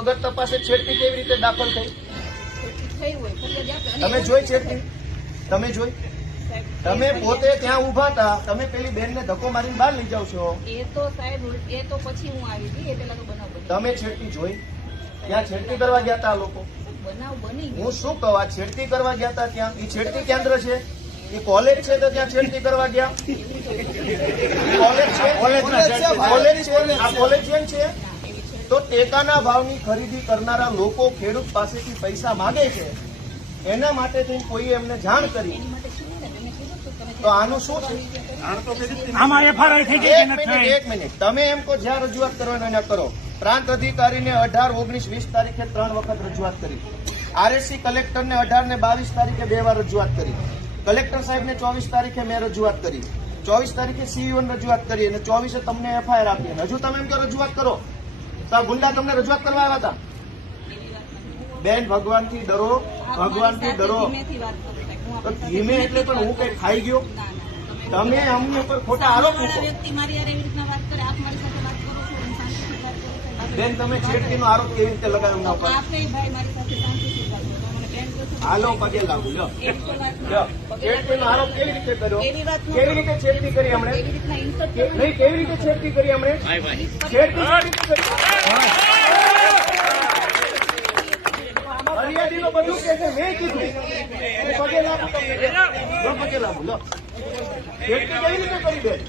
વગર તપાસે છેડતી કેવી રીતે દાખલ થઈ? તમે જોઈ છેડતી? તમે જોઈ? તમે પોતે ત્યાં ઉભા હતા, તમે પેલી બેન ને ધક્કો મારીને બહાર લઈ જાવ છો. એ તો સાહેબ એ તો પછી હું આવી ગઈ, એ પેલા તો બનાવ બની. તમે છેડતી જોઈ? ત્યાં છેડતી કરવા ગયા હતા લોકો? બનાવ બની. હું શું કહું, આ છેડતી કરવા ગયા હતા ત્યાં? એ છેડતી કેન્દ્ર છે, એ કોલેજ છે, તો ત્યાં છેડતી કરવા ગયા? કોલેજ છે, આ કોલેજ છે. તો ટેકાના ભાવની ખરીદી કરનારા લોકો ખેડૂત પાસેથી પૈસા માંગે છે, એના માટે થઈને કોઈએ એમને જાણ કરી, તો આનું શું છે? આમાં એફઆરઆઈ થઈ ગઈ કે નથી થઈ? એક મિનિટ, તમે એમ કહો જ્યાં રજૂઆત કરવાનો એને કરો. પ્રાંત અધિકારીને 18, 19, 20 તારીખે 3 વખત રજૂઆત કરી. આરએસસી કલેક્ટરને 18 ને 22 તારીખે 2 વાર રજૂઆત કરી. કલેક્ટર સાહેબને 24 તારીખે મેં રજૂઆત કરી. 24 તારીખે સીઈઓને રજૂઆત કરી અને 24 તમને એફઆઈઆર આપી. હજુ તમે એમ કહો રજૂઆત કરો, તો આ ગુંડા તમને રજૂઆત કરવા આવ્યા હતા? બેન, ભગવાનથી ડરો, ભગવાનથી ડરો. તો ધીમે એટલે પણ હું કઈ ખાઈ ગયો? તમે અમને પર ખોટા આરોપ મૂકો. બેન, તમે છેડતીનો આરોપ કેવી રીતે લગાવ્યો ના ઉપર? હાલો, પગે લાગુ. લો, છેડતીનો આરોપ કેવી રીતે કર્યો? કેવી રીતે છેડતી કરી હમણે? નહીં, કેવી રીતે છેડતી કરી હમણે? છેડતી ફરિયાદીનો બધું કે છે, મેં કીધું. પગે લાગુ, પગે લાગુ. લો, છેડતી કેવી રીતે કરી બેન?